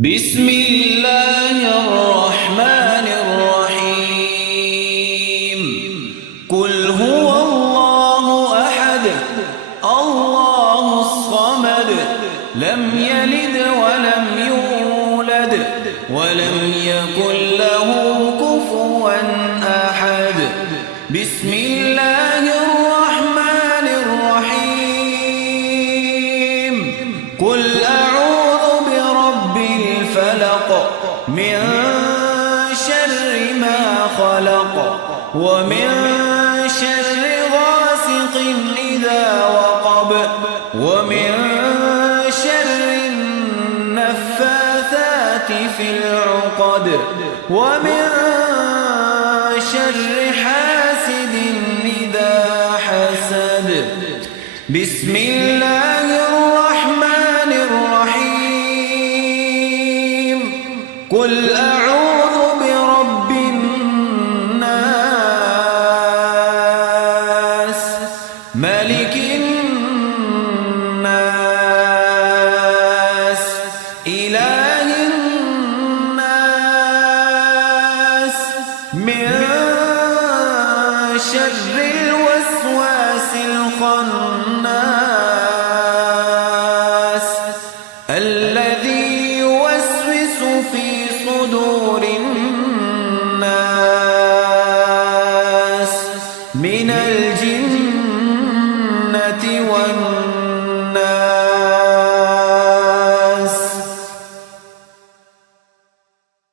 بسم الله الرحمن الرحيم. قل هو الله أحد الله الصمد لم يلد ولم يولد ولم يكن له كفوا أحد. بسم الله الرحمن الرحيم. قل أعوذ برب الفلق من شر ما خلق ومن شر غاسق إذا وقب ومن شر النفاثات في العقد ومن شر حاسد إذا حسد. بسم الله الرحمن الرحيم. قل أعوذ برب الناس ملك الناس إله الناس من شر الوسواس الخناس الذي يوسوس في صدور الناس من